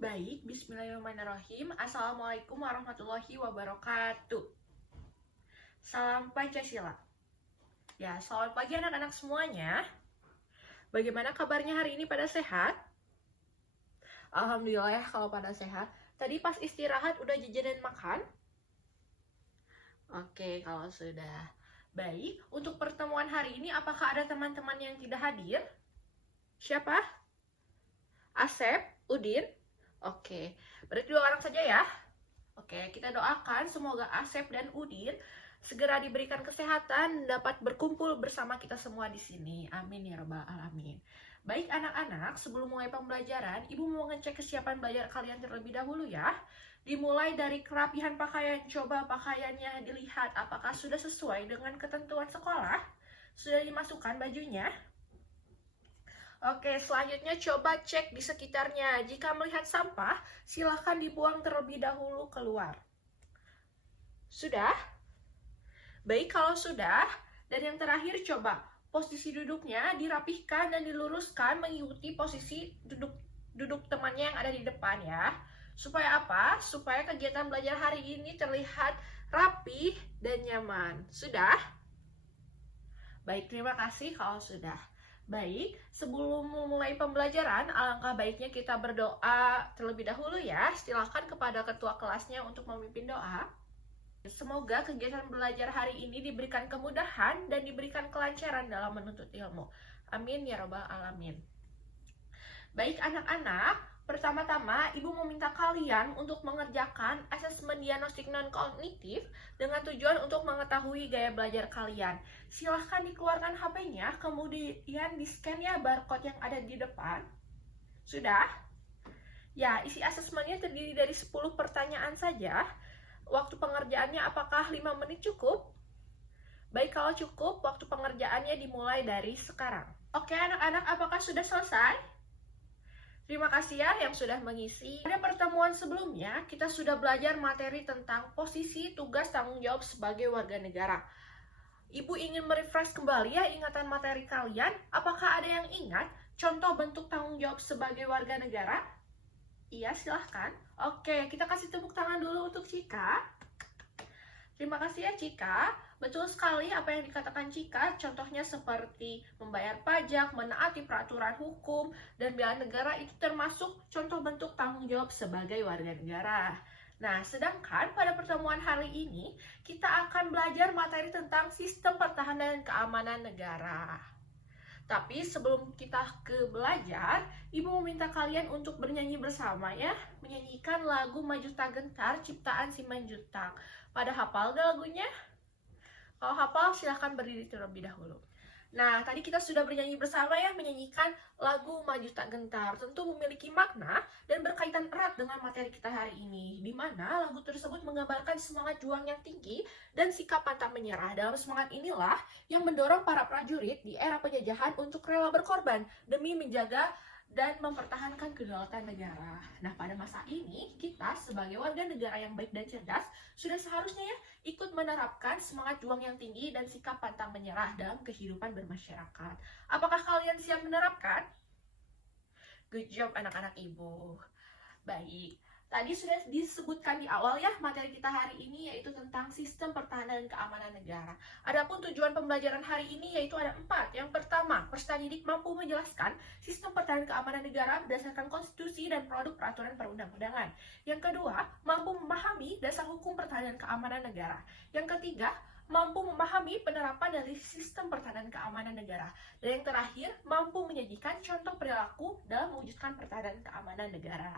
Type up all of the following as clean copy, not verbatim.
Baik, bismillahirrahmanirrahim. Assalamualaikum warahmatullahi wabarakatuh. Salam Pancasila. Ya, selamat pagi anak-anak semuanya. Bagaimana kabarnya hari ini, pada sehat? Alhamdulillah ya kalau pada sehat. Tadi pas istirahat udah jajan dan makan? Oke, kalau sudah. Baik, untuk pertemuan hari ini apakah ada teman-teman yang tidak hadir? Siapa? Asep? Udin? Oke, berarti 2 orang saja ya. Oke, kita doakan semoga Asep dan Udin segera diberikan kesehatan, dapat berkumpul bersama kita semua di sini. Amin ya rabbal alamin. Baik anak-anak, sebelum mulai pembelajaran, Ibu mau ngecek kesiapan belajar kalian terlebih dahulu ya. Dimulai dari kerapihan pakaian, coba pakaiannya dilihat apakah sudah sesuai dengan ketentuan sekolah. Sudah dimasukkan bajunya. Oke, selanjutnya coba cek di sekitarnya. Jika melihat sampah, silahkan dibuang terlebih dahulu keluar. Sudah? Baik, kalau sudah, dan yang terakhir coba posisi duduknya dirapihkan dan diluruskan mengikuti posisi duduk temannya yang ada di depan ya. Supaya apa? Supaya kegiatan belajar hari ini terlihat rapi dan nyaman. Sudah? Baik, terima kasih kalau sudah. Baik, sebelum memulai pembelajaran, alangkah baiknya kita berdoa terlebih dahulu ya. Silakan kepada ketua kelasnya untuk memimpin doa. Semoga kegiatan belajar hari ini diberikan kemudahan dan diberikan kelancaran dalam menuntut ilmu. Amin ya rabbal alamin. Baik anak-anak, pertama-tama Ibu meminta kalian untuk mengerjakan asesmen diagnostik non-kognitif dengan tujuan untuk mengetahui gaya belajar kalian. Silahkan dikeluarkan HP-nya, kemudian di-scan ya barcode yang ada di depan. Sudah? Ya, isi asesmennya terdiri dari 10 pertanyaan saja. Waktu pengerjaannya apakah 5 menit cukup? Baik, kalau cukup, waktu pengerjaannya dimulai dari sekarang. Oke anak-anak, apakah sudah selesai? Terima kasih ya yang sudah mengisi. Pada pertemuan sebelumnya, kita sudah belajar materi tentang posisi, tugas, tanggung jawab sebagai warga negara. Ibu ingin merefresh kembali ya ingatan materi kalian. Apakah ada yang ingat contoh bentuk tanggung jawab sebagai warga negara? Iya, silahkan. Oke, kita kasih tepuk tangan dulu untuk Cika. Terima kasih ya Cika. Betul sekali apa yang dikatakan Cika, contohnya seperti membayar pajak, menaati peraturan hukum, dan bela negara itu termasuk contoh bentuk tanggung jawab sebagai warga negara. Nah, sedangkan pada pertemuan hari ini, kita akan belajar materi tentang sistem pertahanan dan keamanan negara. Tapi sebelum kita ke belajar, Ibu meminta kalian untuk bernyanyi bersama ya, menyanyikan lagu Maju Tak Gentar ciptaan Simanjuntak. Pada hafal gak lagunya? Kalau hafal silahkan berdiri terlebih dahulu. Nah, tadi kita sudah bernyanyi bersama ya, menyanyikan lagu Maju Tak Gentar. Tentu memiliki makna dan berkaitan erat dengan materi kita hari ini, di mana lagu tersebut menggambarkan semangat juang yang tinggi dan sikap pantang menyerah. Dalam semangat inilah yang mendorong para prajurit di era penjajahan untuk rela berkorban demi menjaga dan mempertahankan kedaulatan negara. Nah, pada masa ini, kita sebagai warga negara yang baik dan cerdas, sudah seharusnya ya ikut menerapkan semangat juang yang tinggi dan sikap pantang menyerah dalam kehidupan bermasyarakat. Apakah kalian siap menerapkan? Good job anak-anak Ibu. Baik. Tadi sudah disebutkan di awal ya materi kita hari ini yaitu tentang sistem pertahanan dan keamanan negara. Adapun tujuan pembelajaran hari ini yaitu ada 4. Yang pertama, peserta didik mampu menjelaskan sistem pertahanan keamanan negara berdasarkan konstitusi dan produk peraturan perundang-undangan. Yang kedua, mampu memahami dasar hukum pertahanan keamanan negara. Yang ketiga, mampu memahami penerapan dari sistem pertahanan keamanan negara. Dan yang terakhir, mampu menyajikan contoh perilaku dalam mewujudkan pertahanan keamanan negara.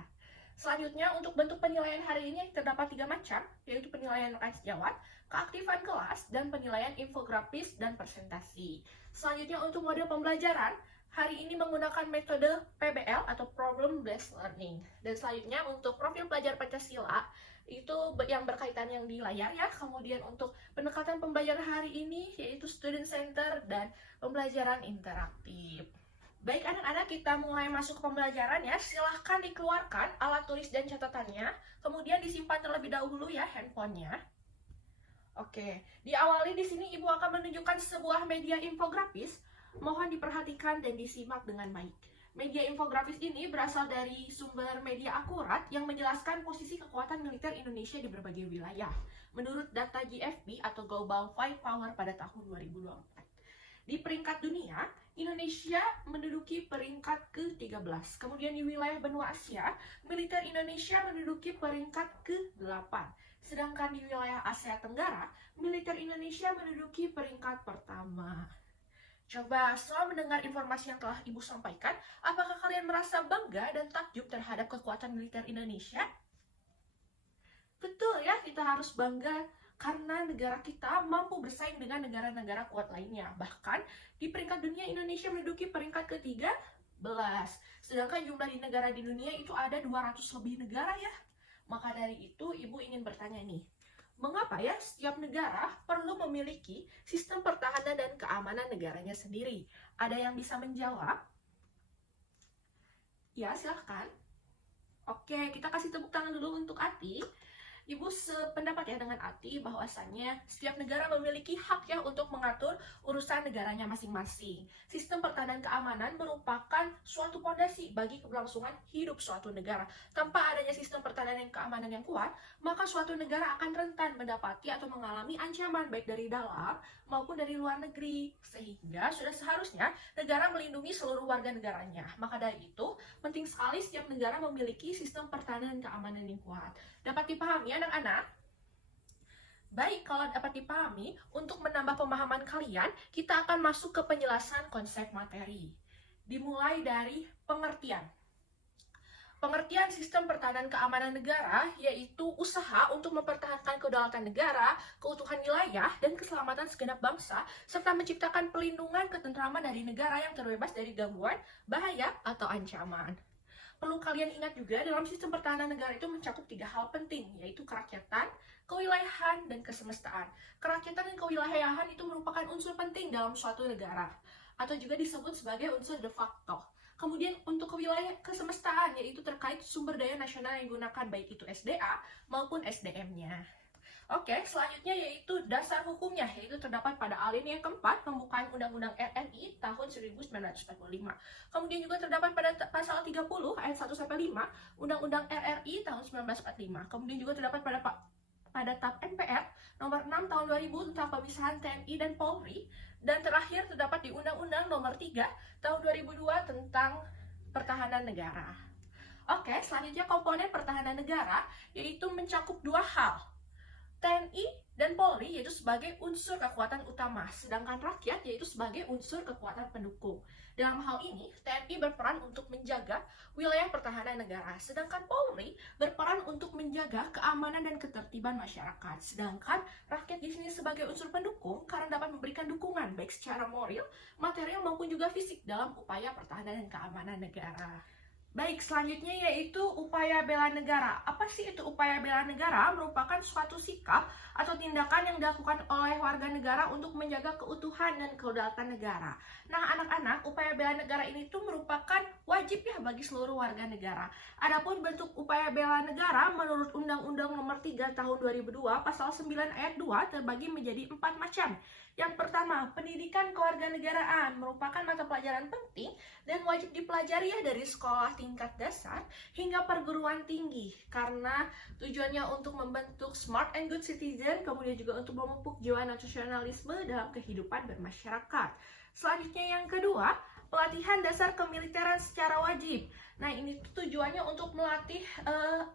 Selanjutnya, untuk bentuk penilaian hari ini terdapat 3 macam, yaitu penilaian makan sejawat, keaktifan kelas, dan penilaian infografis dan presentasi. Selanjutnya, untuk model pembelajaran, hari ini menggunakan metode PBL atau Problem Based Learning. Dan selanjutnya, untuk profil pelajar Pancasila, itu yang berkaitan yang di layar ya. Kemudian untuk pendekatan pembelajaran hari ini, yaitu Student Center dan pembelajaran interaktif. Baik anak-anak, kita mulai masuk ke pembelajaran ya. Silahkan dikeluarkan alat tulis dan catatannya, kemudian disimpan terlebih dahulu ya handphonenya. Oke, diawali di sini Ibu akan menunjukkan sebuah media infografis. Mohon diperhatikan dan disimak dengan baik. Media infografis ini berasal dari sumber media akurat yang menjelaskan posisi kekuatan militer Indonesia di berbagai wilayah. Menurut data GFP atau Global Firepower pada tahun 2024. Di peringkat dunia, Indonesia menduduki peringkat ke-13. Kemudian di wilayah benua Asia, militer Indonesia menduduki peringkat ke-8. Sedangkan di wilayah Asia Tenggara, militer Indonesia menduduki peringkat pertama. Coba setelah mendengar informasi yang telah Ibu sampaikan, apakah kalian merasa bangga dan takjub terhadap kekuatan militer Indonesia? Betul ya, kita harus bangga karena negara kita mampu bersaing dengan negara-negara kuat lainnya. Bahkan di peringkat dunia Indonesia menduduki peringkat ke-13. Sedangkan jumlah di negara di dunia itu ada 200 lebih negara ya. Maka dari itu Ibu ingin bertanya nih, mengapa ya setiap negara perlu memiliki sistem pertahanan dan keamanan negaranya sendiri? Ada yang bisa menjawab? Ya, silahkan. Oke, kita kasih tepuk tangan dulu untuk Ati. Ibu sependapat ya dengan Ati bahwasannya setiap negara memiliki hak ya untuk mengatur urusan negaranya masing-masing. Sistem pertahanan keamanan merupakan suatu fondasi bagi keberlangsungan hidup suatu negara. Tanpa adanya sistem pertahanan dan keamanan yang kuat, maka suatu negara akan rentan mendapati atau mengalami ancaman baik dari dalam maupun dari luar negeri. Sehingga sudah seharusnya negara melindungi seluruh warga negaranya. Maka dari itu, penting sekali setiap negara memiliki sistem pertahanan dan keamanan yang kuat. Dapat dipahami anak-anak? Baik, kalau dapat dipahami, untuk menambah pemahaman kalian, kita akan masuk ke penjelasan konsep materi. Dimulai dari pengertian. Pengertian sistem pertahanan keamanan negara yaitu usaha untuk mempertahankan kedaulatan negara, keutuhan wilayah, dan keselamatan segenap bangsa, serta menciptakan pelindungan ketentraman dari negara yang terbebas dari gangguan, bahaya, atau ancaman. Perlu kalian ingat juga dalam sistem pertahanan negara itu mencakup 3 hal penting, yaitu kerakyatan, kewilayahan, dan kesemestaan. Kerakyatan dan kewilayahan itu merupakan unsur penting dalam suatu negara, atau juga disebut sebagai unsur de facto. Kemudian untuk kesemestaan, yaitu terkait sumber daya nasional yang digunakan, baik itu SDA maupun SDM-nya. Oke, selanjutnya yaitu dasar hukumnya, yaitu terdapat pada alinea yang keempat pembukaan Undang-Undang RI tahun 1945. Kemudian juga terdapat pada pasal 30 ayat 1-5 Undang-Undang RRI tahun 1945. Kemudian juga terdapat pada TAP MPR nomor 6 tahun 2000 tentang pemisahan TNI dan Polri, dan terakhir terdapat di Undang-Undang nomor 3 tahun 2002 tentang pertahanan negara. Oke, selanjutnya komponen pertahanan negara yaitu mencakup 2 hal. TNI dan Polri yaitu sebagai unsur kekuatan utama, sedangkan rakyat yaitu sebagai unsur kekuatan pendukung. Dalam hal ini, TNI berperan untuk menjaga wilayah pertahanan negara, sedangkan Polri berperan untuk menjaga keamanan dan ketertiban masyarakat. Sedangkan rakyat di sini sebagai unsur pendukung karena dapat memberikan dukungan baik secara moral, material maupun juga fisik dalam upaya pertahanan dan keamanan negara. Baik, selanjutnya yaitu upaya bela negara. Apa sih itu upaya bela negara? Merupakan suatu sikap atau tindakan yang dilakukan oleh warga negara untuk menjaga keutuhan dan kedaulatan negara. Nah, anak-anak, upaya bela negara ini tuh merupakan wajib ya bagi seluruh warga negara. Adapun bentuk upaya bela negara menurut Undang-Undang Nomor 3 Tahun 2002 Pasal 9 Ayat 2 terbagi menjadi 4 macam. Yang pertama, pendidikan kewarganegaraan merupakan mata pelajaran penting dan wajib dipelajari ya dari sekolah tingkat dasar hingga perguruan tinggi, karena tujuannya untuk membentuk smart and good citizen, kemudian juga untuk memupuk jiwa nasionalisme dalam kehidupan bermasyarakat. Selanjutnya yang kedua, pelatihan dasar kemiliteran secara wajib. Nah, ini tujuannya untuk melatih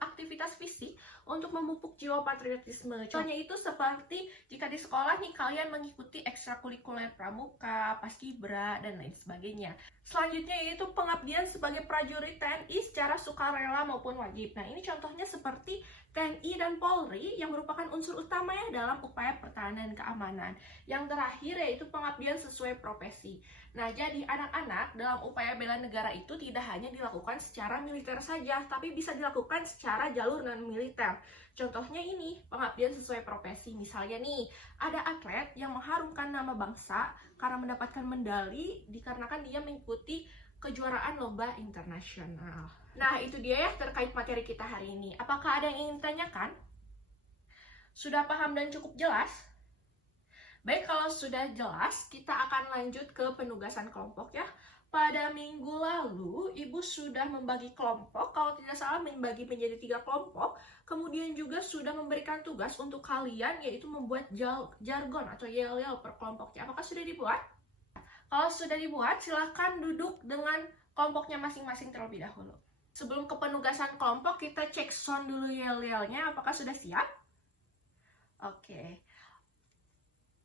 aktivitas fisik untuk memupuk jiwa patriotisme. Contohnya itu seperti jika di sekolah nih kalian mengikuti ekstrakurikuler pramuka, paskibra, dan lain sebagainya. Selanjutnya yaitu pengabdian sebagai prajurit TNI secara sukarela maupun wajib. Nah, ini contohnya seperti TNI dan Polri yang merupakan unsur utama ya dalam upaya pertahanan dan keamanan. Yang terakhir yaitu pengabdian sesuai profesi. Nah, jadi anak-anak dalam upaya bela negara itu tidak hanya dilakukan secara militer saja, tapi bisa dilakukan secara jalur non-militer. Contohnya ini, pengabdian sesuai profesi. Misalnya nih, ada atlet yang mengharumkan nama bangsa karena mendapatkan medali dikarenakan dia mengikuti kejuaraan lomba internasional. Nah, itu dia ya terkait materi kita hari ini. Apakah ada yang ingin ditanyakan? Sudah paham dan cukup jelas? Baik, kalau sudah jelas, kita akan lanjut ke penugasan kelompok ya. pada minggu lalu Ibu sudah membagi kelompok, kalau tidak salah membagi menjadi 3 kelompok. Kemudian juga sudah memberikan tugas untuk kalian, yaitu membuat jargon atau yel-yel per kelompoknya. Apakah sudah dibuat? Kalau sudah dibuat, silakan duduk dengan kelompoknya masing-masing terlebih dahulu. Sebelum ke penugasan kelompok, kita cek sound dulu yel-yelnya. Apakah sudah siap? Oke.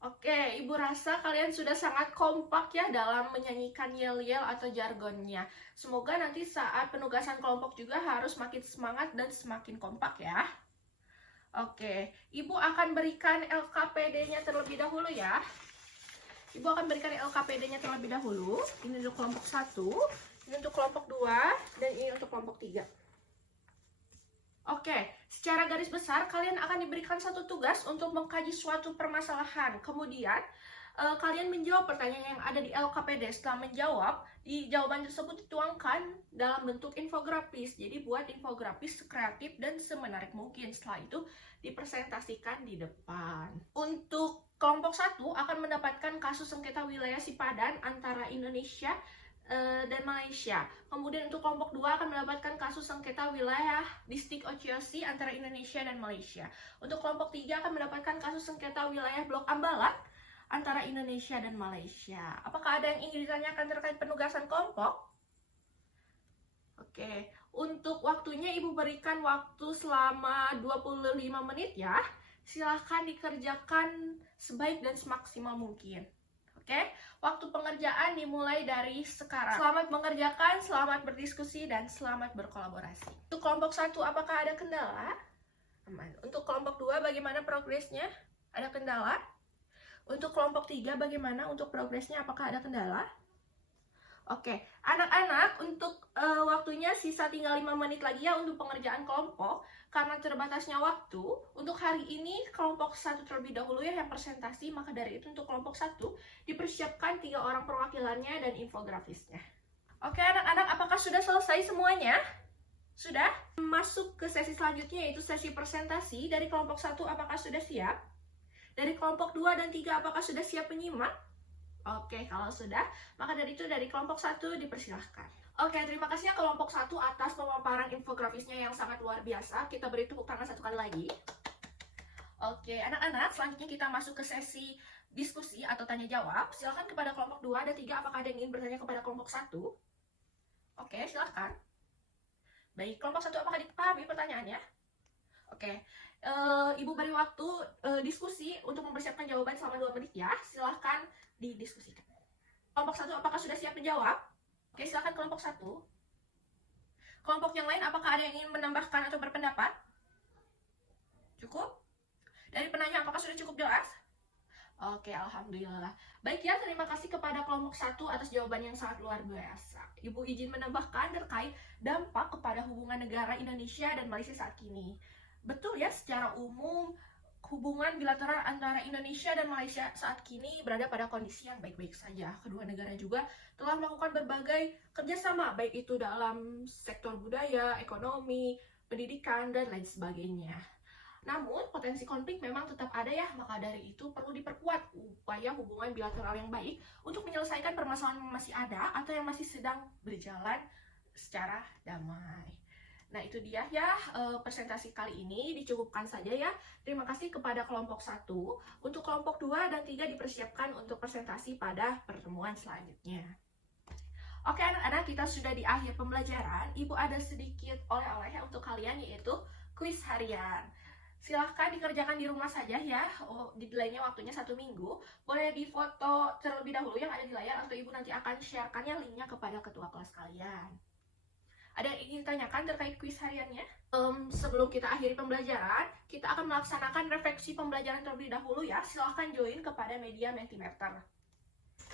Oke, Ibu rasa kalian sudah sangat kompak ya dalam menyanyikan yel-yel atau jargonnya. Semoga nanti saat penugasan kelompok juga harus makin semangat dan semakin kompak ya. Oke, Ibu akan berikan LKPD-nya terlebih dahulu ya. Ibu akan berikan LKPD-nya terlebih dahulu. Ini untuk kelompok 1, ini untuk kelompok 2, dan ini untuk kelompok 3. Oke, secara garis besar kalian akan diberikan satu tugas untuk mengkaji suatu permasalahan. Kemudian kalian menjawab pertanyaan yang ada di LKPD. Setelah menjawab, di jawaban tersebut dituangkan dalam bentuk infografis. Jadi buat infografis sekreatif dan semenarik mungkin. Setelah itu dipresentasikan di depan. Untuk kelompok 1 akan mendapatkan kasus sengketa wilayah Sipadan antara Indonesia dan Malaysia. Kemudian untuk kelompok 2 akan mendapatkan kasus sengketa wilayah distrik Ociosi antara Indonesia dan Malaysia. Untuk kelompok 3 akan mendapatkan kasus sengketa wilayah Blok Ambalat antara Indonesia dan Malaysia. Apakah ada yang ingin ditanyakan terkait penugasan kelompok? Oke, untuk waktunya Ibu berikan waktu selama 25 menit ya. Silahkan dikerjakan sebaik dan semaksimal mungkin. Oke, waktu pengerjaan dimulai dari sekarang. Selamat mengerjakan, selamat berdiskusi, dan selamat berkolaborasi. Untuk kelompok 1, apakah ada kendala? Aman. Untuk kelompok 2, bagaimana progresnya? Ada kendala? Untuk kelompok 3, bagaimana untuk progresnya? Apakah ada kendala? Oke, anak-anak, untuk waktunya sisa tinggal 5 menit lagi ya untuk pengerjaan kelompok. Karena terbatasnya waktu, untuk hari ini kelompok 1 terlebih dahulu ya yang presentasi. Maka dari itu untuk kelompok 1 dipersiapkan 3 orang perwakilannya dan infografisnya. Oke anak-anak, apakah sudah selesai semuanya? Sudah? Masuk ke sesi selanjutnya, yaitu sesi presentasi. Dari kelompok 1 apakah sudah siap? Dari kelompok 2 dan 3 apakah sudah siap menyimak? Oke, kalau sudah, maka dari itu dari kelompok 1 dipersilahkan. Oke, terima kasih ya kelompok 1 atas pemaparan infografisnya yang sangat luar biasa. Kita beri tepuk tangan satu kali lagi. Oke, anak-anak, selanjutnya kita masuk ke sesi diskusi atau tanya jawab. Silakan kepada kelompok 2 dan 3, apakah ada yang ingin bertanya kepada kelompok 1? Oke, silakan. Baik, kelompok 1 apakah dipahami pertanyaannya? Oke, Ibu beri waktu diskusi untuk mempersiapkan jawaban selama 2 menit ya. Silahkan didiskusikan. Kelompok 1 apakah sudah siap menjawab? Oke, silakan kelompok 1. Kelompok yang lain apakah ada yang ingin menambahkan atau berpendapat? Cukup? Dari penanya apakah sudah cukup jelas? Oke, alhamdulillah. Baik ya, terima kasih kepada kelompok 1 atas jawaban yang sangat luar biasa. Ibu izin menambahkan terkait dampak kepada hubungan negara Indonesia dan Malaysia saat kini. Betul ya, secara umum hubungan bilateral antara Indonesia dan Malaysia saat kini berada pada kondisi yang baik-baik saja. Kedua negara juga telah melakukan berbagai kerjasama, baik itu dalam sektor budaya, ekonomi, pendidikan, dan lain sebagainya. Namun, potensi konflik memang tetap ada ya, maka dari itu perlu diperkuat upaya hubungan bilateral yang baik untuk menyelesaikan permasalahan yang masih ada atau yang masih sedang berjalan secara damai. Nah itu dia ya presentasi kali ini, dicukupkan saja ya. Terima kasih kepada kelompok 1. Untuk kelompok 2 dan 3 dipersiapkan untuk presentasi pada pertemuan selanjutnya. Oke anak-anak, kita sudah di akhir pembelajaran. Ibu ada sedikit oleh-oleh untuk kalian, yaitu kuis harian. Silahkan dikerjakan di rumah saja ya. Deadline-nya waktunya 1 minggu. Boleh difoto terlebih dahulu yang ada di layar, atau ibu nanti akan sharekannya linknya kepada ketua kelas kalian. Ada yang ingin tanyakan terkait kuis hariannya? Sebelum kita akhiri pembelajaran, kita akan melaksanakan refleksi pembelajaran terlebih dahulu ya. Silahkan join kepada media Mentimeter.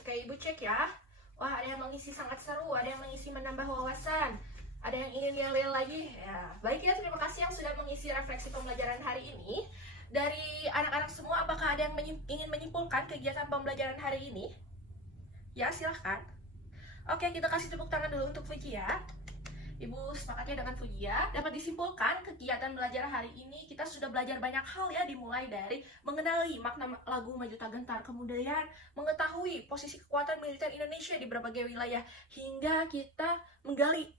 Oke, ibu cek ya. Wah, ada yang mengisi sangat seru, ada yang mengisi menambah wawasan, ada yang ingin yel-yel lagi. Ya, baik ya, terima kasih yang sudah mengisi refleksi pembelajaran hari ini. Dari anak-anak semua, apakah ada yang ingin menyimpulkan kegiatan pembelajaran hari ini? Ya, silahkan. Oke, kita kasih tepuk tangan dulu untuk Fuji ya. Ibu sepakatnya dengan Fujia. Dapat disimpulkan, kegiatan belajar hari ini kita sudah belajar banyak hal ya, dimulai dari mengenali makna lagu Majuta Gentar, kemudian mengetahui posisi kekuatan militer Indonesia di berbagai wilayah, hingga kita menggali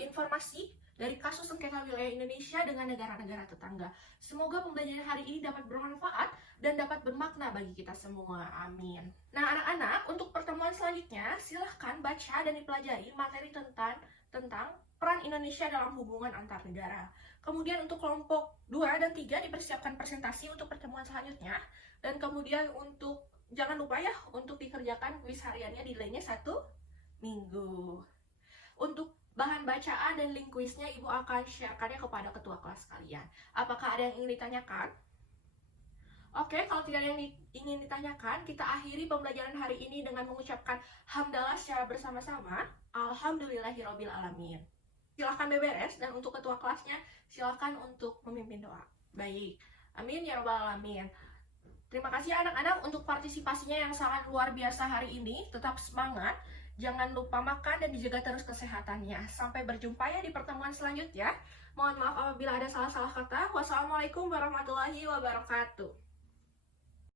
informasi dari kasus sengketa wilayah Indonesia dengan negara-negara tetangga. Semoga pembelajaran hari ini dapat bermanfaat dan dapat bermakna bagi kita semua. Amin. Nah, anak-anak, untuk pertemuan selanjutnya, silahkan baca dan dipelajari materi tentang peran Indonesia dalam hubungan antar negara. Kemudian untuk kelompok 2 dan 3 dipersiapkan presentasi untuk pertemuan selanjutnya. Dan kemudian untuk, jangan lupa ya, untuk dikerjakan kuis hariannya nilainya 1 minggu. Untuk bahan bacaan dan link kuisnya Ibu akan sharekannya kepada ketua kelas kalian. Apakah ada yang ingin ditanyakan? Oke, kalau tidak ada yang ingin ditanyakan, kita akhiri pembelajaran hari ini dengan mengucapkan hamdalah secara bersama-sama. Alhamdulillahirabbil alamin. Silahkan beberes, dan untuk ketua kelasnya silahkan untuk memimpin doa. Baik, amin ya rabbal alamin. Terima kasih anak-anak untuk partisipasinya yang sangat luar biasa hari ini. Tetap semangat, jangan lupa makan dan dijaga terus kesehatannya. Sampai berjumpa ya di pertemuan selanjutnya. Mohon maaf apabila ada salah-salah kata. Wassalamualaikum warahmatullahi wabarakatuh.